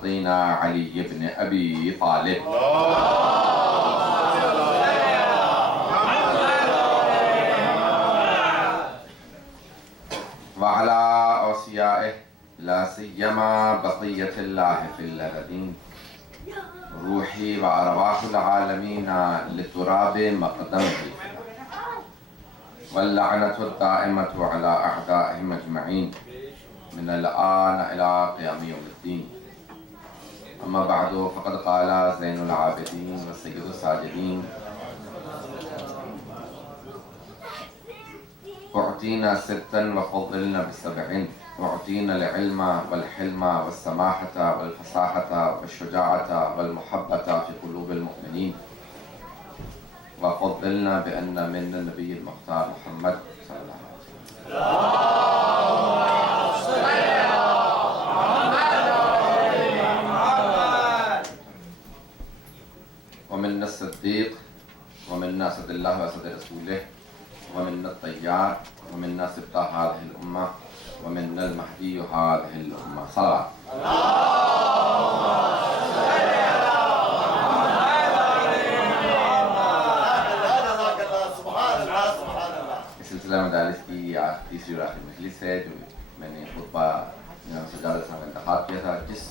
अखीना अली इब्न अबी तालिब। व अला औसियाए ला सियमा बक़ियतिल्लाह फिल अरदीन रूही व अरवाहुल आलमीना लितुराबि मक़दमिही वल्लअनतु दाइमतु अला अअदाइहिम अजमईन मिनल आन इला क़ियाम यौमिद्दीन। अम्मा बअदु फ़क़द क़ाला ज़ैनुल आबिदीन व सय्यिदुस साजिदीन उअतीना सित्तन व फ़ुद्दिलना बिसबईन उअतीना अल-इल्मा वल हिल्मा वस्समाहता वल फसाहता वश्शुजाअता वल मुहब्बता फ़ी क़ुलूबिल मुअमिनीन व फ़ुद्दिलना बिअन्ना मिन्ना नबिय्युल मुख्तार मुहम्मद सल्लल्लाहु व मिन्ना सिद्दीक़ व मिन्ना असदुल्लाह व असद रसूलिह व मिन्ना तय्यार व मिन्ना सिब्ता हाज़िहिल उम्मा व मिन्नल महदी हाज़िहिल उम्मा। सलावत। इस सिलसिला मजालिस की आज तीसरी और आखिरी मजलिस है जो मैंने खुतबा सजाद साहब का इंतखाब किया था। जिस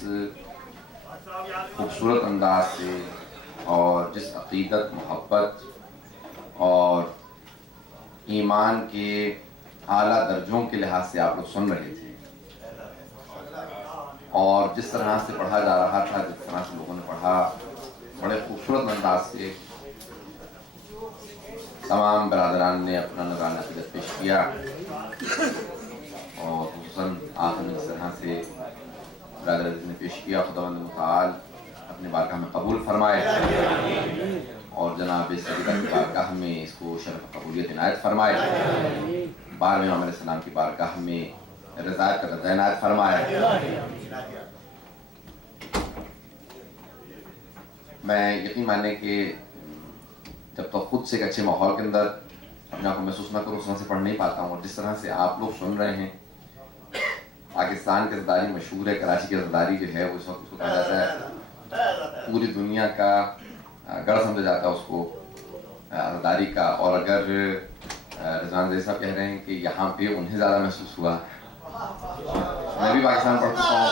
खूबसूरत अंदाज से और जिस अक़ीदत, मोहब्बत और ईमान के आला दर्जों के लिहाज से आप लोग सुन रहे थे और जिस तरह से पढ़ा जा रहा था, जिस तरह से लोगों ने पढ़ा, बड़े खूबसूरत अंदाज से तमाम बरादरान ने अपना नज़राना अक़ीदत पेश किया और खुसूसन आखिर में जिस तरह से बरादर ने पेश किया, खुदावंद मुताल अपने बारगाह में कबूल फरमाए और जनाब सईदा की बारगाह में इसको शरफ कबूलियत इनायत फरमाए, बारहवें इमाम अलैहिस्सलाम की बारगाह में रज़ायत का दर्जा इनायत फरमाए। मैं यकीन माने कि जब तो खुद से एक अच्छे माहौल के अंदर अपने आप को महसूस न करूँ, उस तरह से पढ़ नहीं पाता हूँ। और जिस तरह से आप लोग सुन रहे हैं, पाकिस्तान की ज़दारी मशहूर है, कराची की ज़दारी जो है वो इस वक्त उसको कहा जाता है पूरी दुनिया का गढ़ समझा जाता है उसको ज़दारी का। और अगर रिजवान जैसा कह रहे हैं कि यहाँ पे उन्हें ज़्यादा महसूस हुआ, मैं भी पाकिस्तान पढ़ चुका हूँ,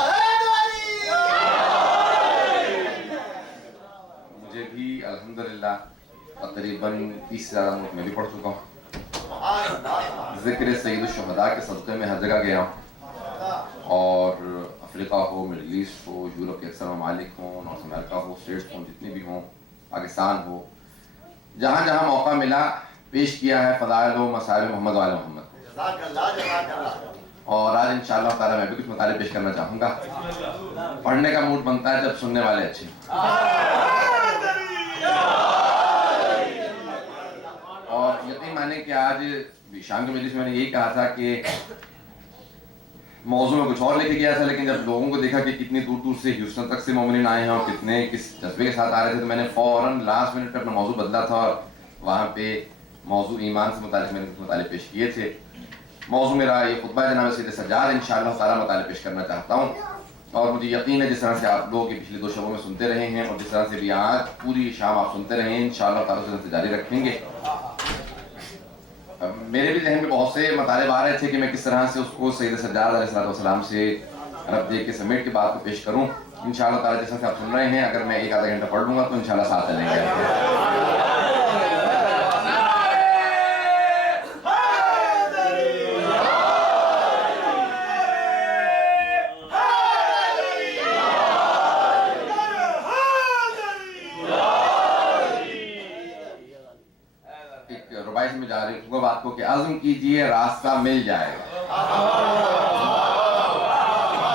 मुझे भी अल्हम्दुलिल्लाह तकरीबन 30 से ज़्यादा मुल्क में भी पढ़ चुका हूँ। ज़िक्र सय्यदुश शुहदा के सदक़े में हर जगह गया हूँ और अफ्रीका हो, मिडल ईस्ट हो, यूरोप के अक्सर ममालिक हों, नॉर्थ अमेरिका हो, स्टेट्स हों, जितने भी हों, पाकिस्तान हो, जहाँ जहाँ मौका मिला पेश किया है फ़ज़ाइल व मसाइल मोहम्मद वाले मोहम्मद। और आज इंशाअल्लाह ताला मैं भी कुछ मताले पेश करना चाहूँगा। पढ़ने का मूड बनता है जब सुनने वाले अच्छे। और यकीन माने कि आज शाम के मजलिस में मैंने यही कहा था कि मौजू में कुछ और लेके गया था, लेकिन जब लोगों को देखा कि कितनी दूर दूर से ह्यूस्टन तक से मोमिनीन आए हैं और कितने किस जज्बे के साथ आ रहे थे, तो मैंने फ़ौरन लास्ट मिनट पे अपना मौजू बदला था और वहाँ पे मौजू ईमान से मुताल्लिक़ मैंने कुछ मताले पेश किए थे। मौजू मेरा ये खुतबा है जनाब सईद सज्जाद, इंशाअल्लाह ताला मताले पेश करना चाहता हूँ। और मुझे यकीन है जिस तरह से आप लोग पिछले 2 शबों में सुनते रहे हैं और जिस तरह से भी आज पूरी शाम आप सुनते रहे हैं, इंशाअल्लाह ताला उस तरह से जारी रखेंगे। मेरे भी जहन में बहुत से मताले आ रहे थे कि मैं किस तरह से उसको सईद सज्जाद अलैहिस्सलाम से रब दे के समेट के बात को पेश करूं। इंशाअल्लाह ताला जैसा से आप सुन रहे हैं, अगर मैं 1 आधा घंटा पढ़ लूँगा तो इंशाअल्लाह साथ चलेंगे। में जा रही हूँ बात को कि आज़म कीजिए रास्ता मिल जाएगा।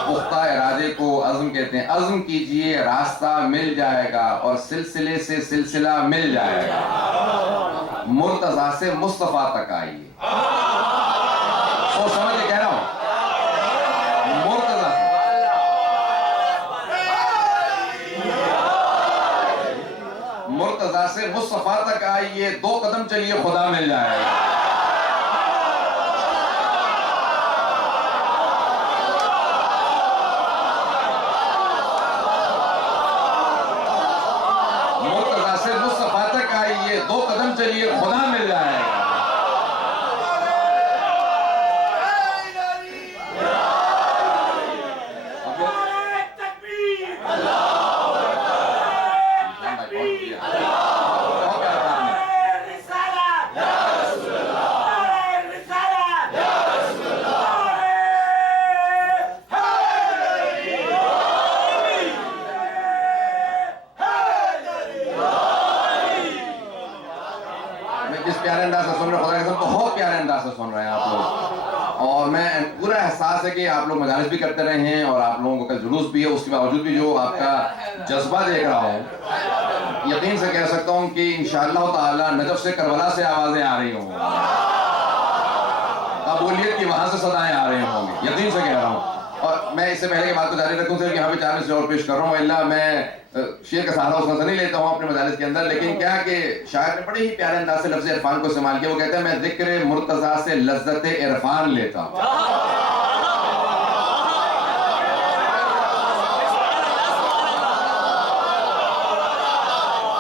पुख्ता इरादे को अज़्म कहते हैं। अज़्म कीजिए रास्ता मिल जाएगा और सिलसिले से सिलसिला मिल जाएगा। मुर्तज़ा से मुस्तफ़ा तक आइए। सोच समझ के कह रहा हूँ, मुर्तज़ा मुर्तज़ा से मुस्तफ़ा तक आइए, 2 कदम चलिए खुदा मिल जाएगा। आप लोग मजालिस भी करते रहे हैं और आप लोगों को कल जुलूस भी है, उसके बावजूद भी जो आपका जज्बा देख रहा हूँ, यकीन से कह सकता हूँ कि इंशाअल्लाह ताला नजफ से करबला से आवाजें आ रही होंगी, कबूलियत की वहां से सदाएं आ रही होंगी, यकीन से कह रहा हूँ। और मैं इससे पहले की बात को जारी रखूं सिर्फ यहाँ पे 4 मिनट और पेश कर रहा हूँ, अल्लाह मैं शेर का सहारा उसका नहीं लेता हूँ अपने मजालिस के अंदर, लेकिन क्या कि शायर ने बड़े ही प्यारे अंदाज से लफ्ज़ इरफान को इस्तेमाल किया। वो कहते हैं मैं जिक्र मुर्तजा से लज्जत इरफान लेता हूँ।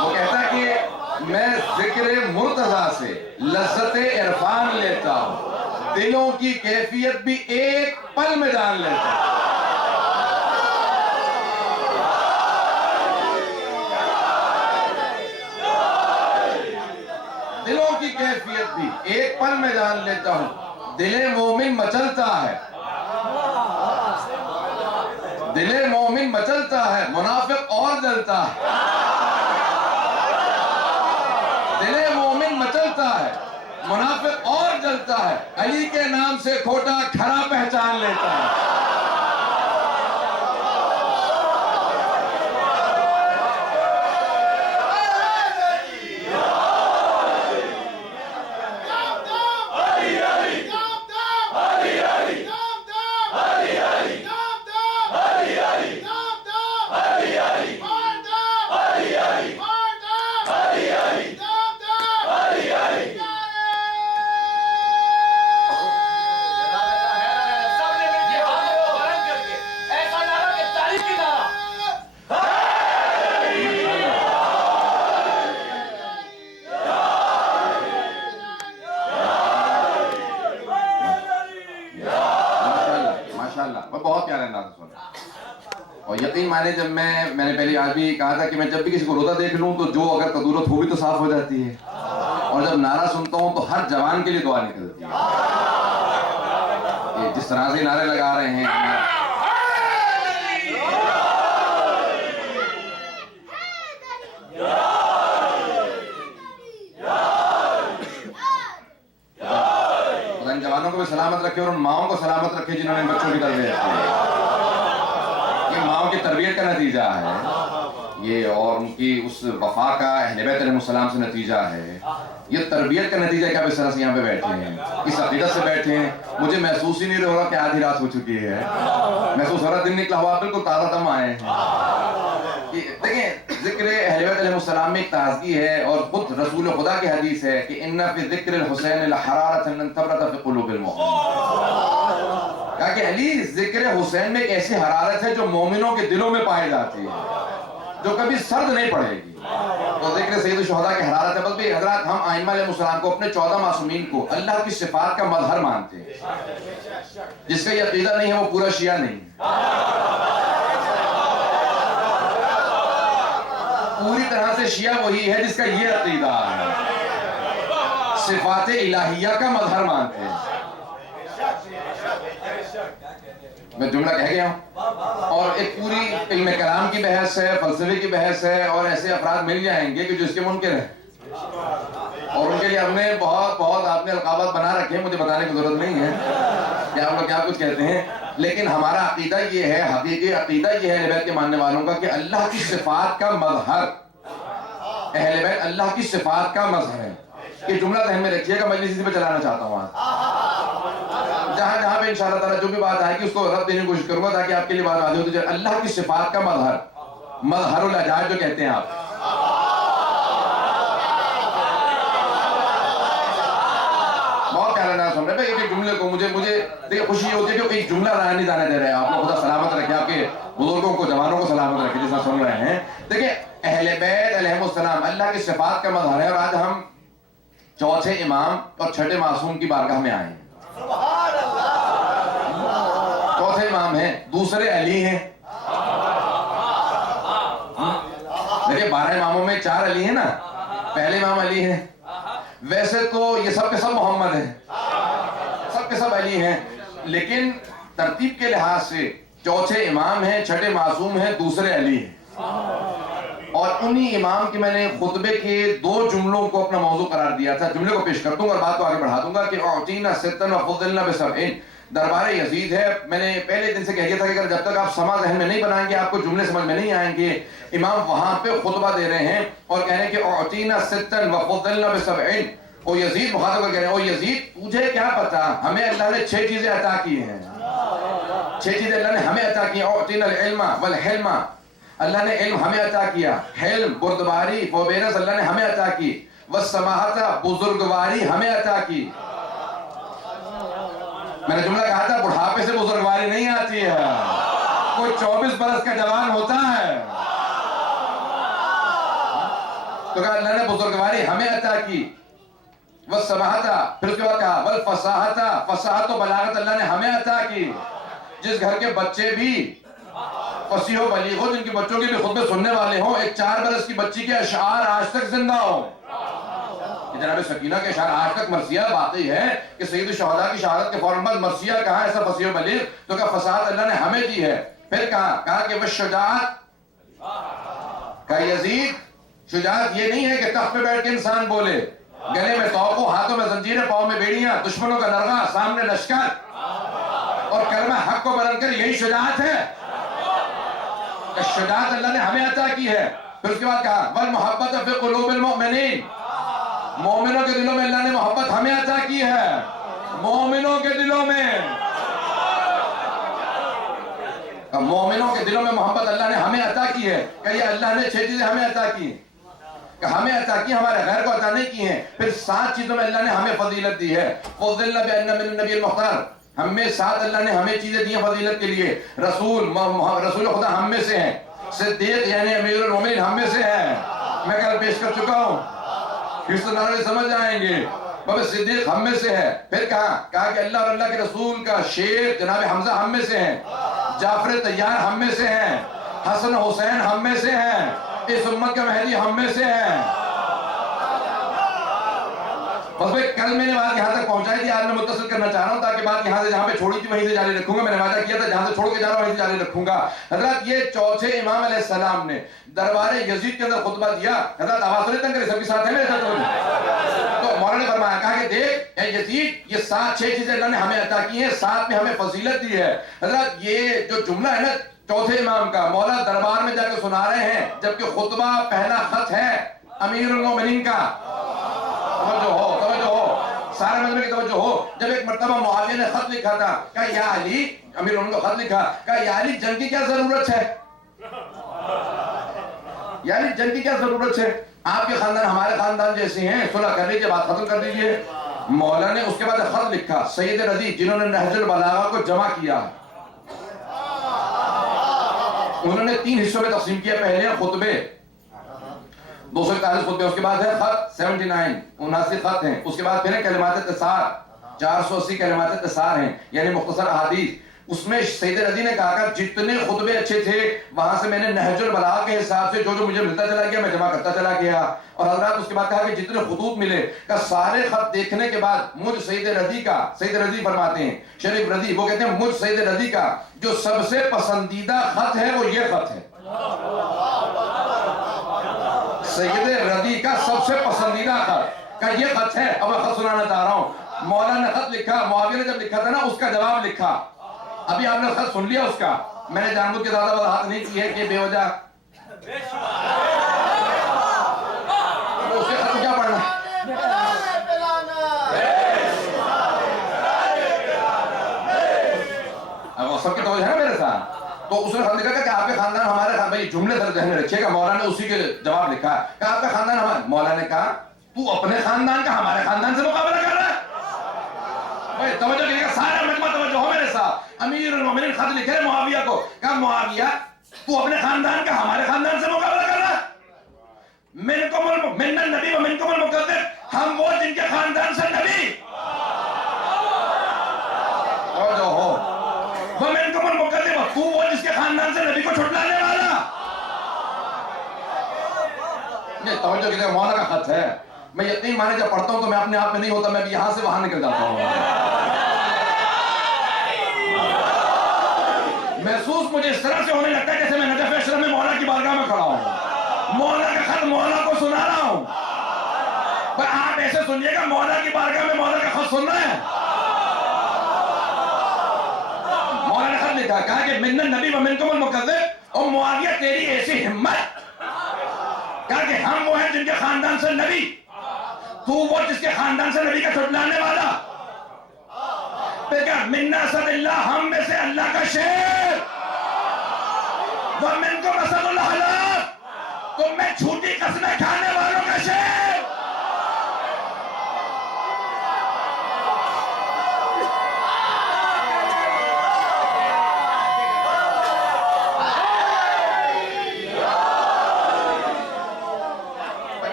वो कहता है कि मैं जिक्र मुर्तजा से लज्जत इरफान लेता हूँ, दिलों की कैफियत भी एक पल में जान लेता हूँ। दिलों की कैफियत भी एक पल में जान लेता हूं, दिले मोमिन मचलता है, दिले मोमिन मचलता है, मुनाफिक और जलता है, दिले मोमिन मचलता है, मुनाफिक और जलता है, अली के नाम से खोटा खरा पहचान लेता है। बहुत प्यारे अंदाज से सुना। और यकीन माने जब मैंने पहले आज भी कहा था कि मैं जब भी किसी को रोता देख लूं तो जो अगर कदूरत हो भी तो साफ हो जाती है, और जब नारा सुनता हूं तो हर जवान के लिए दुआ निकलती है। ये जिस तरह से नारे लगा रहे हैं, जवानों को भी सलामत रखे और उन माओं को सलामत रखे जिन्होंने बच्चों की तरबियत की। ये माओं की तरबियत का नतीजा है ये, और उनकी उस वफा का अहले बैत अलैहिस्सलाम से नतीजा है। ये तरबियत का नतीजा क्या इस तरह से यहाँ पे बैठे हैं, इस अकीदत से बैठे हैं। मुझे महसूस ही नहीं हो रहा कि आधी रात हो चुकी है, महसूस हो रहा दिन निकला हुआ, बिल्कुल ताज़ा दम आए हैं। देखिए जिक्र अहले बैत अलैहिस्सलाम में एक ताज़गी है, और खुद रसूल खुदा की हदीस है कि इन्ना फी ज़िक्रिल हुसैन लहरारतन तबरत फी क़ुलूबिल मुमिनीन। कहा कि अली जिक्र हुसैन में एक ऐसी हरारत है जो मोमिनों के दिलों में पाई जाती है, जो कभी सर्द नहीं पड़ेगी। तो जिक्र सैयद शुहदा की हरारत है। बल्कि हजरत हम आइम्मा अलैहिस्सलाम को, अपने 14 मासूमीन को अल्लाह की सिफात का मजहर मानते हैं। जिसका ये अकीदा नहीं है वो पूरा शिया नहीं है। पूरी तरह से शिया वही है जिसका ये अकीदा है, सिफात इलाहिया का मजहर मानते हैं। मैं जुमला कह गया हूं, और एक पूरी इल्म कलाम की बहस है, फलसफे की बहस है, और ऐसे अफराद मिल जाएंगे कि जो इसके मुनकिर है, और उनके लिए हमने बहुत आपने अलकाबात बना रखे हैं, मुझे बताने की जरूरत नहीं है कि आप लोग क्या कुछ कहते हैं। लेकिन हमारा अकीदा ये है, हकीकी अकीदा ये है अहले बैत के मानने वालों का, कि अल्लाह की सिफात का मजहर, अहले बैत अल्लाह की सिफात का मजहर है। ये जुमला ध्यान में रखिएगा, मजलिस इसी पे चलाना चाहता हूँ आज। जहां पे इंशाअल्लाह ताला जो भी बात आएगी उसको रब देने की कोशिश करूंगा, ताकि आपके लिए बात आ जाए। तो अल्लाह की सिफात का मजहर, मजहरुल अजायब जो कहते हैं आप, बहुत प्यारा नाम सुन रहे हैं। एक जुमले को मुझे देखिए खुशी होती है कि एक जुमला रहा नहीं जाने दे रहे हैं आप लोग। खुदा सलामत रखे, आपके बुजुर्गों को, जवानों को सलामत रखे जिसना सुन रहे हैं। देखिए अहले बैत अलैहिस्सलाम अल्लाह की सिफात का मजहर है, और आज हम चौथे इमाम और छठे मासूम की बारगाह में आए हैं। चौथे इमाम हैं, दूसरे अली हैं। देखिए 12 इमामों में 4 अली हैं ना, पहले इमाम अली हैं। वैसे तो ये सब के सब मोहम्मद हैं, सब के सब अली हैं, लेकिन तरतीब के लिहाज से चौथे इमाम हैं, छठे मासूम हैं, दूसरे अली हैं। और उन्हीं इमाम के मैंने खुतबे के 2 जुमलों को अपना मौजू करार दिया था। जुमले को पेश कर दूंगा और बात को आगे बढ़ा दूंगा कि औतीना सित्तन व फुद्दिलना बिसबईन, दरबार यजीद है। मैंने पहले दिन से कह दिया था कि अगर जब तक आप समा जहन में नहीं बनाएंगे आपको जुमले समझ में नहीं आएंगे। इमाम वहां पे खुतबा दे रहे हैं और कह रहे हैं कि औतीना सित्तन व फुद्दलना बिसबईन। ओ यजीद मुखातिब कह रहे हैं, ओ यजीद तुझे क्या पता, हमें अल्लाह ने 6 चीजें अता की हैं। 6 चीजें अल्लाह ने हमें अता की। औतीना इल्मा वल हिल्मा, अल्लाह ने इल्म हमें अता किया। हिल्म बुर्दबारी फोबेरस अल्लाह ने हमें अता की। वस्समाहता बुजुर्गवारी हमें अता की। मैंने जुमला कहा था बुढ़ापे से बुजुर्गवारी नहीं आती है, कोई 24 बरस का जवान होता है। तो कहा अल्लाह ने बुजुर्गवारी हमें अता की। वह समाहता, फिर उसके बाद कहा वल फसाहता, फसाहत और बलागत अल्लाह ने हमें अता की। जिस घर के बच्चे भी फसीह व बलीग हो, जिनके बच्चों के भी खुतबे सुनने वाले हो, एक 4 बरस की बच्ची के अशआर आज तक जिंदा हो। जनाब सकीना के अशआर आज तक मरसिया बाकी है कि सैयद शुहदा की शहादत के फौरन बाद मरसिया कहा ऐसा फसीह व बलीग, तो क्या फसाहत अल्लाह ने हमें दी है। फिर कहा कि वह शुजाअत का यजीद, शुजाअत ये नहीं है कि तख्त पे बैठ के इंसान बोले, गले में तोको, हाथों में जंजीरें, पांव में बेड़ियां, दुश्मनों का नरगा, सामने लश्कर और कलमा हक को बुलंद कर, यही शुजाअत है। शुजाअत अल्लाह ने हमें अता की है। फिर उसके बाद कहा वल मोहब्बत फी कुलूबिल मोमिनीन, मोमिनों के दिलों में अल्लाह ने मोहब्बत हमें अता की है। मोमिनों के दिलों में, मोमिनों के दिलों में मोहब्बत अल्लाह ने हमें अता की है। क्या ये अल्लाह ने 6 चीजें हमें अता की, हमें अता की, हमारे गैर को अता नहीं की हैं। फिर 7 चीजों में अल्लाह ने हमें फजीलत दी है। फज़िलना बिअन्ना मिन नबील मुख्तार, हमें 7 अल्लाह ने हमें चीजें दी हैं फजीलत के लिए। रसूल खुदा हम में से हैं। सिद्दीक यानी अमीरुल मोमिनीन हम में से हैं। मैं कल पेश कर चुका हूं, किस समझ आएंगे। बाबा सिद्दीक हम में से है। फिर कहा कि अल्लाह और अल्लाह के रसूल का शेर जनाब हमजा हम में से हैं। जाफर तैयार हम में से हैं। हसन हुसैन हम में से हैं। इस उम्मत का मेहदी हम में से है। बस भाई कल मैंने बात यहाँ तक पहुंचाई थी, आज मैं मुत्तसिल करना चाह रहा हूँ ताकि बात यहाँ से जहाँ पे छोड़ी थी वहीं से जारी रखूंगा। मैंने वादा किया था जहाँ से छोड़ के जा रहा हूँ वहीं से जारी रखूंगा। हजरत ये चौथे इमाम अलैहिस्सलाम ने दरबार यजीद के अंदर खुतबा दिया। हजरत आवाज नहीं तंग करे, सबके साथ है मेरे साथ। तो मौलाना ने फरमाया, कहा कि देख यजीद, ये 6 चीजें अल्लाह ने हमें अता की हैं, 7 में हमें फजीलत दी है। हजरत ये जो जुमला है ना चौथे इमाम का, मौला दरबार में जाकर सुना रहे हैं, जबकि खुतबा पहला खत है अमीरुल मोमिनीन का। तवज्जो हो, सारे मजमे की तवज्जो हो। जब एक मर्तबा मुआविया ने खत लिखा था, कहा या अली, अमीर उनको खत लिखा, कहा या अली जंग की क्या जरूरत है, या अली जंग की क्या जरूरत है, आपके खानदान हमारे खानदान जैसे हैं, सुलह कर लीजिए, बात खत्म कर दीजिए। मौला ने उसके बाद खत लिखा सैयद रजी, जिन्होंने नहजुल बलागा को जमा किया। उन्होंने 3 हिस्सों में तकसीम किया। पहले खुतबे 241 खुतबे, उसके बाद है खत 79 79 खत हैं, उसके बाद फिर कलिमात तसार 480 कलिमात तसार हैं, यानी मुख्तसर अहादीस। उसमें सैयद रजी ने कहा जितने खुतबे अच्छे थे वहां से मैंने नहजुल बलागा के हिसाब से जो जो मुझे मिलता चला गया मैं जमा करता चला गया। और हजरत उसके बाद कहा कि जितने खुतूत मिले का सारे खत देखने के बाद मुझ सैयद रजी का, सैयद रजी फरमाते हैं शरीफ रजी, वो कहते हैं मुझ सैयद रजी का जो सबसे पसंदीदा खत है वो ये खत है। सैयद रजी का सबसे पसंदीदा खत का ये खत है। अब मैं खत सुनाना चाह रहा हूं। मौलाना ने खत लिखा, मुआविया ने जब लिखा था ना उसका जवाब लिखा। अभी आपने खत सुन लिया उसका, मैंने जानबूझ के ज्यादा वजाहत नहीं की है कि बेवजह उसके खत क्या पढ़ना। अब सबके तो है ना मेरे साथ। तो उसने खत लिखा कि आपके खानदान हमारे खानदान, भाई जुमले सर जहन में रखिएगा। मौलाना ने उसी के जवाब लिखा कि आपका खानदान हमारे। मौलाना ने कहा तू अपने खानदान का हमारे खानदान से मुकाबला कर रहा है। भाई तवज्जो कीजिएगा, सारा मजमा तवज्जो हो मेरे साथ। अमीरुल मोमिनीन खत लिखे मुआविया को, कहा मुआविया तू अपने खानदान का हमारे खानदान से मुकाबला कर रहा है। मिन्ना नबी व मिनकुमुल मुकद्दिर, हम वो जिनके खानदान से नबी और जो हो वो मिनकुमुल मुकद्दिर, तू वो जिसके खानदान से नबी को छुटलाने वाला। ये तवज्जो कीजिएगा, मौलाना का खत है। मैं यकीन माने जब पढ़ता हूं तो मैं अपने आप में नहीं होता, मैं भी यहां से वहां निकल जाता हूं। महसूस मुझे इस तरह से होने लगता है जैसे मैं नजफ अशरफ में मौला की बारगाह में खड़ा हूं, मौला का खत मौला को सुना रहा हूं। पर आप ऐसे सुनिएगा, मौला की बारगाह में मौला का खत सुन रहे हैं। खत लिखा, कहा कि मिन्न नबी व मिनकुमुल मुकद्दिब, और मुआविया तेरी ऐसी हिम्मत, कहा कि हम वो हैं जिनके खानदान से नबी, तू वो जिसके खानदान से नबी का छुटलाने वाला। फिर मिन्ना असदिल्लाह, हम में से अल्लाह का शेर, व मिनकुम असदुल हलाक, तुम में झूठी कसमें खाने वालों का शेर।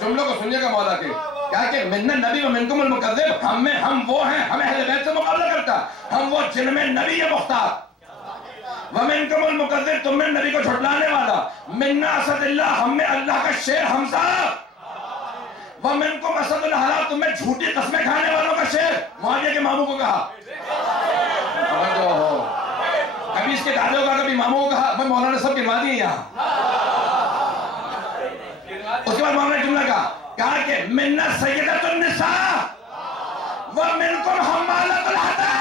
जुमलों को सुनिएगा मौला के, क्या कि मिन्न नबी व मिनकुमुल मुकद्दिब, हम वो हैं, हमें अहले बैत से मुकाबला करता, हम वो जिनमें नबी है मुख्तार, व मिनकुमुल मुकद्दिब, तुम में नबी को झुटलाने वाला, मिन्ना असदिल्लाह, हम में अल्लाह का शेर हमजा, व मिनकुम असदुल हलाक, तुम में झूठी कसमें खाने वालों का शेर। मुआविया के मामू को कहा, कभी इसके दादे को कहा, कभी मामू को कहा, मौलाना सब गिनवा दिए यहाँ। उसके बाद मौलाना जुमला कहा कि मिन्ना सय्यदतुन निसा व मिनकुम हम्मालतुल हताब।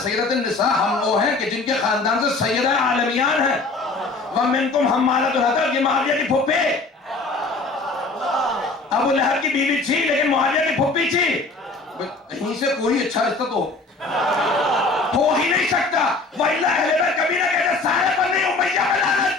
सैयदतुन निसा, हम वो हैं कि जिनके खानदान से सैयदा आलमियान है, व मिनकुम हम्मालतुल हतब, ये मुआविया की फुप्पी, अबू लहब की बीवी थी लेकिन मुआविया की फुप्पी थी। कहीं से कोई अच्छा रिश्ता तो हो ही नहीं सकता, वल्ला अहले बैत कभी ना कहते सारे पर नहीं, उमैया पे लानत।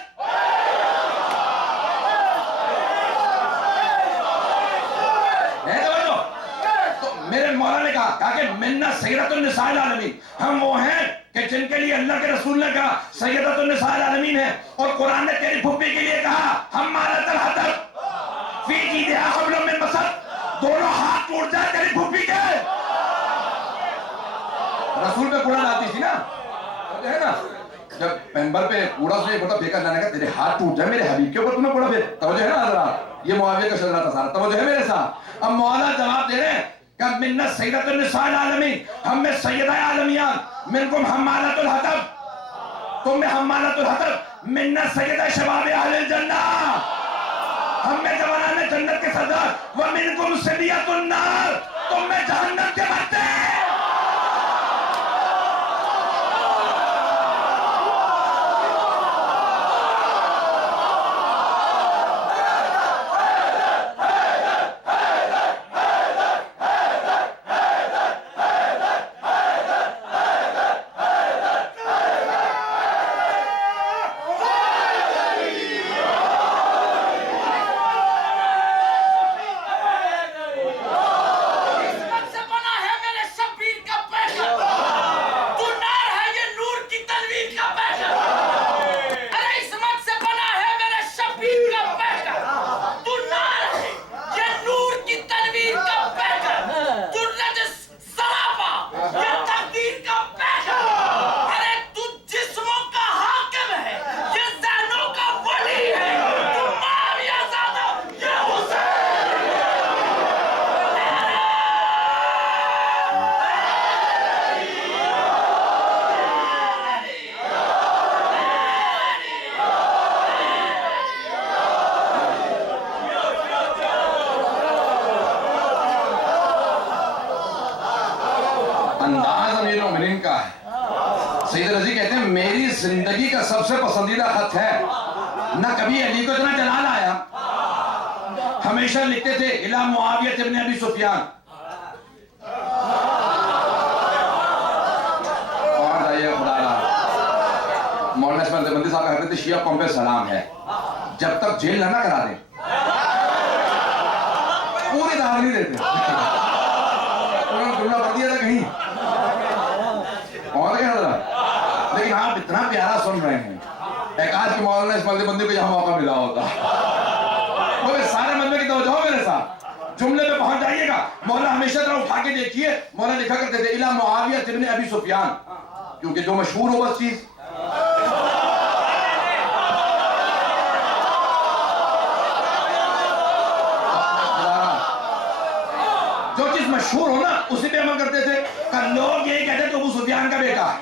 मेरे मौला ने कहा कि मिन्ना सय्यदतुन निसाइल आलमीन, हम वो हैं कि जिनके लिए अल्लाह के रसूल ने कहा सय्यदतुन निसाइल आलमीन है, और कुरान ने तेरी फुप्पी के लिए कहा हम्मालतुल हतब फी जीदिहा हब्लुम मिन मसद, दोनों हाथ टूट जाए तेरी फुप्पी के। रसूल पे कूड़ा लाती थी ना, है ना, जब मेंबर पे कूड़ा से बोला फेंका, जाने का तेरे हाथ टूट जाए मेरे हबीब के ऊपर तूने कूड़ा फेंक, तवज्जो है ना हज़रात, ये मुआविया का चल रहा था सारा, तवज्जो है मेरे साथ। अब मौला जवाब दे रहे हैं, मिन्ना सय्यदतुन निसाइल आलमीन, हम में सैयदा आलमियान, मिनकुम हम्मालतुल हतब, तुम में हम्मालतुल हतब, मिन्ना सय्यदा शबाब अहलिल जन्नह, हम में जवानाने जन्नत के सरदार, व मिनकुम सिबियतुन नार, तुम में जहन्नम के बच्चे। जिंदगी का सबसे पसंदीदा खत है, ना कभी अली को इतना जलाल आया, हमेशा लिखते थे इला मुआविया इब्न अबी सुफियान। और जाइए खुदा, मौलाना इस्माइल देवबंदी साहब कहते थे शिया कौम पे सलाम है, जब तक जेल ना करा दे पूरी दावत नहीं देते। उन्होंने जुमला पढ़ दिया था कहीं और क्या था, लेकिन आप इतना प्यारा सुन रहे हैं, एक आज के मौलाना इस्माइल देवबंदी को यहाँ मौका मिला होता, बोले सारे मंदिर की तवज्जो मेरे साथ, जुमले पे पहुंच जाइएगा। मौला हमेशा तरह उठा के देखिए, मौला लिखा करते थे इला मुआविया इब्न अबी सुफियान, क्योंकि जो मशहूर हो बस चीज, जो चीज मशहूर हो ना उसी पे अमल करते थे। कल लोग यही कहते तो अबू सुफियान का बेटा है,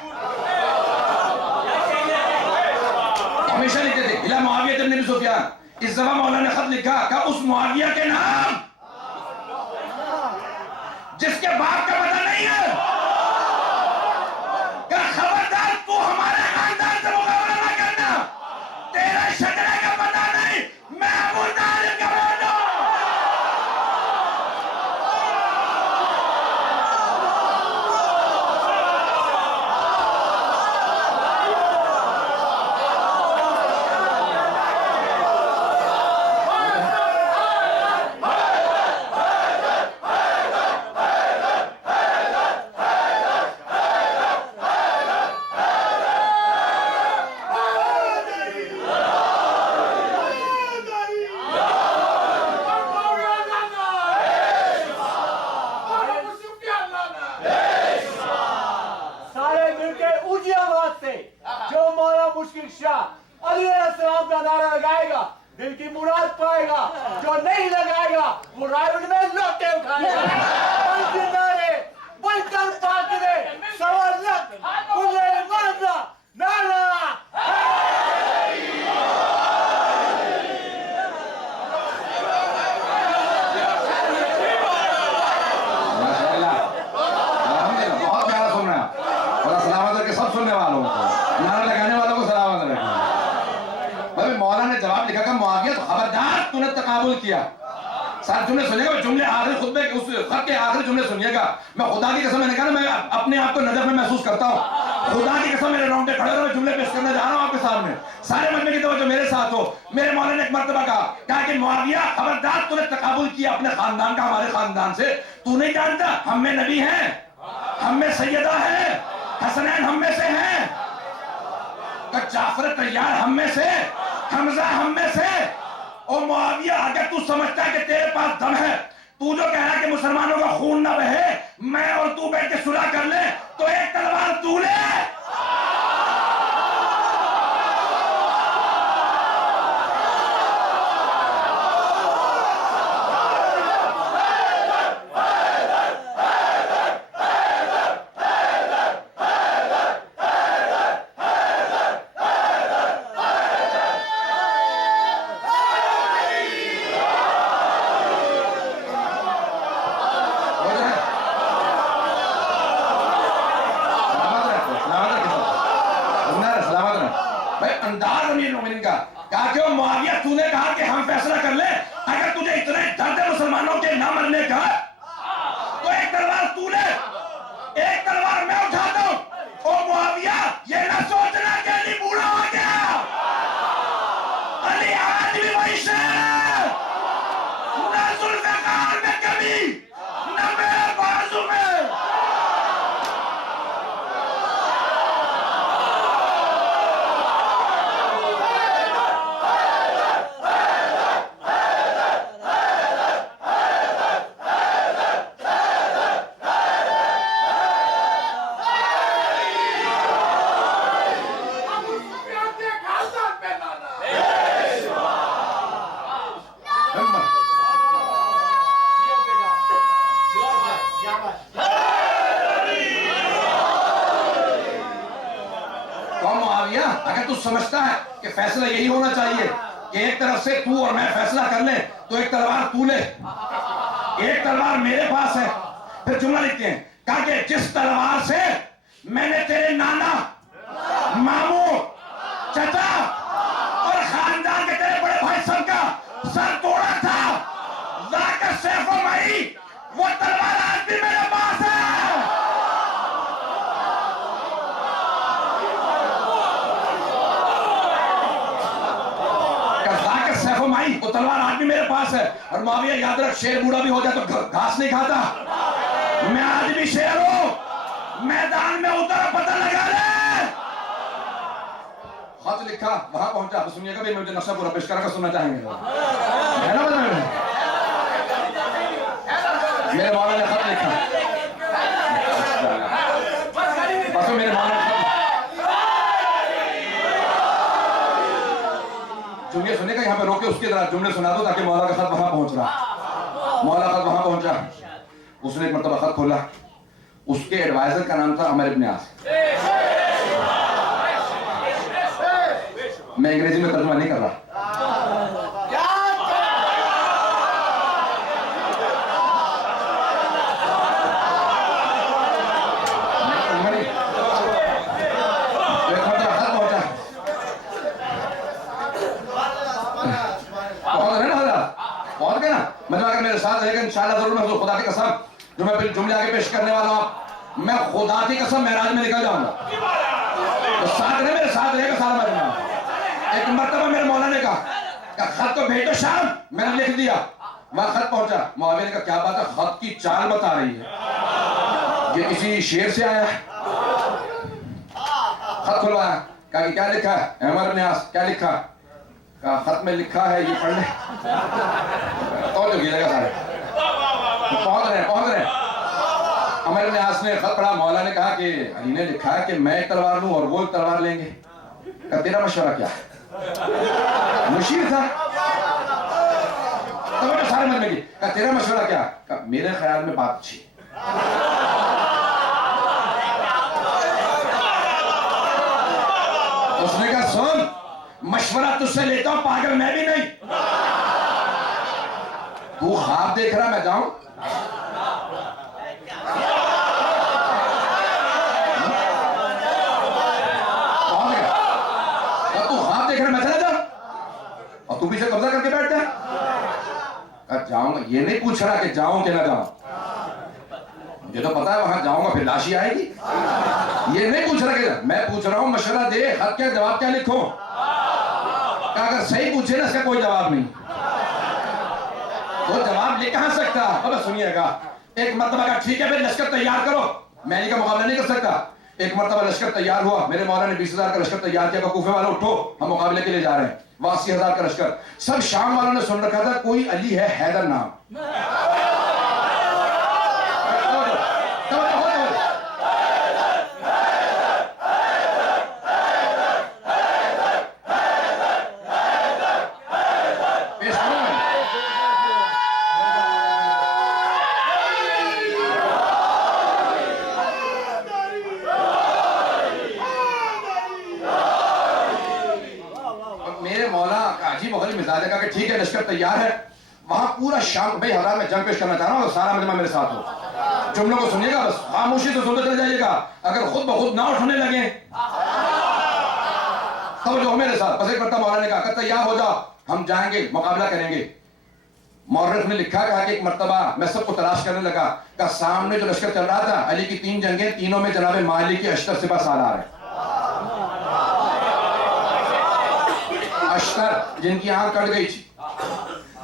हमेशा लिखते थे इला मुआविया इब्न अबी सुफियान। इस दफा मौलाना ने खत लिखा कि उस मुआविया के नाम जिसके बाप का पता नहीं है, क्या खबरदार तू हमारे खानदान से मुकाबला ना करना, तेरा शक्ल का पता नहीं, मैं अबू तालिब का बेटा। जो मौला मुश्किल शाह अलैहिस्सलाम का नारा लगाएगा दिल की मुराद पाएगा, जो नहीं लगाएगा वो रायगढ़ में लौटे उठाएगा। नारे बलकर पाकरे सवालत खुले मारना नारा बहुत प्यारा सुन रहे हैं और सलामत करके सब सुनने वालों को, नारा लगाने वालों को सलामत रखना। भाई मौलाना ने जवाब लिखा कि मुआविया तो खबरदार तूने तकाबुल किया। सारे जुमले सुनिएगा, जुमले आखिरी खुतबे के उस खत के आखिरी जुमले सुनिएगा। मैं खुदा की कसम, मैंने कहा मैं अपने आप को नजर में महसूस करता हूँ, खुदा की कसम मेरे रोंगटे खड़े हो, जुमले पेश करने जा रहा हूँ आपके सामने। सारे मजमे की तवज्जो मेरे साथ हो। मेरे मौलाना ने एक मर्तबा कहा कि मुआविया खबरदार तूने तकाबुल किया अपने खानदान का हमारे खानदान से, तू नहीं जानता हम में नबी हैं, हम में सैयदा है, हसनैन हम में से हैं, जाफर तैयार हम में से, हमजा हम में से। ओ मुआविया अगर तू समझता है कि तेरे पास दम है, तू जो कह रहा है कि मुसलमानों का खून ना बहे, मैं और तू बैठ के सुलह कर ले, तो एक तलवार तू ले। कहा कि मुआविया तूने कहा कि हम फैसला कर ले, अगर तुझे इतने दर्द है मुसलमानों के ना मरने का तो एक तलवार तू ले, एक तलवार मैं उठाता हूं। ओ मुआविया ये ना सोचना कि अली बूढ़ा हो गया, अली आज भी वही से, ना जुल्फ़िकार में कभी, ना मेरे बाजू में। अगर तू समझता है कि फैसला यही होना चाहिए कि एक तरफ से तू और मैं फैसला कर ले, तो एक तलवार तू ले, एक तलवार मेरे पास है। फिर जुमला लिखते हैं, कहा कि जिस तलवार से मैंने तेरे नाना, मामू, चाचा और खानदान के तेरे बड़े भाई सब का सर तोड़ा था, ज़ाका सैफ़ो मई, वो तलवार आज भी मेरे पास है। वो तलवार आज भी मेरे पास है। और मुआविया याद रख, शेर बूढ़ा भी हो जाए तो घास नहीं खाता, मैं आज भी शेर हूं, मैदान में उतर पता लगा ले। खत लिखा वहां पहुंचा तो सुनिएगा भी, मुझे नक्शा पूरा पेश करके सुनना चाहेंगे है ना? मेरे मौलाना ने खत लिखा, मेरे मौलाना जुमले सुनेगा यहाँ पे रोके उसके तरह जुमले सुना दो ताकि मौला का खत वहां पहुंच रहा। मौला खत वहां पहुंचा, उसने एक मरतबा खत खोला, उसके एडवाइजर का नाम था अमर इब्न आस। मैं अंग्रेजी में तर्जुमा नहीं कर रहा। अगर मेरे साथ रहेगा इंशाअल्लाह जरूर, मैं खुदा की कसम जो मैं फिर जुमले आगे पेश करने वाला हूं, मैं खुदा की कसम महराज में निकल जाऊंगा। तो साथ रहे, मेरे साथ रहेगा सारा मजमा। एक मरतबा मेरे मौला ने कहा खत तो भेजो शाम, मैंने लिख दिया। वहां खत पहुंचा, मुआविया ने कहा क्या बात है, खत की चाल बता रही है, ये किसी शेर से आया है। खत खुलवाया, कहा कि क्या लिखा है, अमर इब्न आस क्या लिखा, कहा खत में लिखा है ये पढ़ ले। तो जो गिरेगा सारे पहुंच रहे। अमर इब्न आस ने खत पढ़ा, मौला ने कहा कि अली ने लिखा है कि मैं एक तलवार लूं और वो एक तलवार लेंगे। कहा तेरा मशवरा क्या है, मुशीर था तो मैं सारे मन में की। कहा तेरा मशवरा क्या, कहा मेरे ख्याल में बात अच्छी। उसने कहा सुन, मशवरा तुझसे लेता हूं, पागल मैं भी नहीं। तू ख्वाब देख रहा मैं जाऊं, तू ख्वाब देख रहा मैं चला जाऊं और तू पीछे कब्जा करके बैठ जा। जाऊंगा, ये नहीं पूछ रहा कि जाऊं कि ना जाऊं, मुझे तो पता है वहां जाऊंगा फिर लाशी आएगी। ये नहीं पूछ रहा कि मैं पूछ रहा हूं मशवरा दे, खत क्या जवाब क्या लिखूं। अगर सही पूछे ना इसका कोई जवाब नहीं, तो जवाब ले कहां सकता। अब सुनिएगा, एक मरतबा का ठीक है फिर लश्कर तैयार करो, मैं इनका मुकाबला नहीं कर सकता। एक मरतबा लश्कर तैयार हुआ, मेरे मौला ने 20,000 का लश्कर तैयार किया, कूफे वालों उठो हम मुकाबले के लिए जा रहे हैं। 80,000 का लश्कर, सब शाम वालों ने सुन रखा था कोई अली है हैदर नाम। ठीक है लश्कर तैयार है, वहां पूरा शाम भाई हज़ार में जंग पेश करना चाह रहा हूं, सारा मजमा मेरे साथ हो। जुमलों को सुनिएगा, बस खामोशी से सुनते चले जाइएगा। अगर खुद ब खुद ना उठने लगे तब जो मेरे साथ बस एक मरतबा मौला ने कहा तैयार हो जाओ, हम जाएंगे मुकाबला करेंगे। मौर्रिख ने लिखा कहा कि एक मरतबा मैं सबको तलाश करने लगा, का सामने जो लश्कर चल रहा था, अली की 3 जंगें, तीनों में जनाब मालिक की अश्तर सिपा सालार है। अश्तर जिनकी आंख कट गई थी,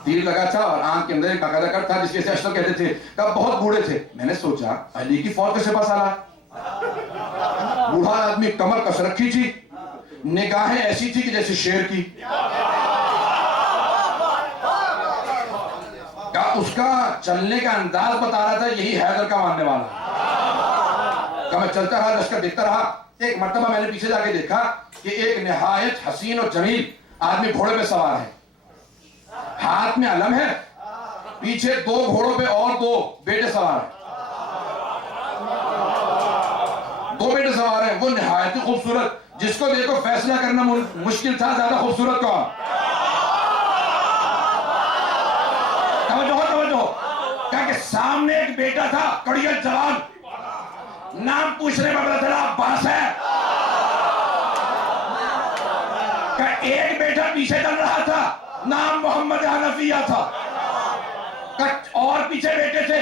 तीर लगा था और आंख के अंदर एक बाकायदा कट था जिसके अश्तर कहते थे। कब बहुत बूढ़े थे, मैंने सोचा अली की फौज के सिपा सालार, बूढ़ा आदमी, कमर कस रखी थी, निगाहें ऐसी थी कि जैसे शेर की। क्या उसका चलने का अंदाज बता रहा था यही हैदर का मानने वाला। क्या मैं चलता रहा, लश्कर देखता रहा। एक मरतबा मैंने पीछे जाके देखा कि एक निहायत हसीन और जमील आदमी घोड़े पे सवार है, हाथ में अलम है, पीछे 2 घोड़ों पे और 2 बेटे सवार हैं। 2 बेटे सवार हैं, वो निहायत खूबसूरत, जिसको देखो फैसला करना मुश्किल था ज्यादा खूबसूरत कौन। तवज्जो, क्या कि सामने एक बेटा था कड़ियत जवान, नाम पूछने में पता चला अब्बास है। क्या एक बेटा पीछे चल रहा था, नाम मोहम्मद हनफिया था। और पीछे बेटे थे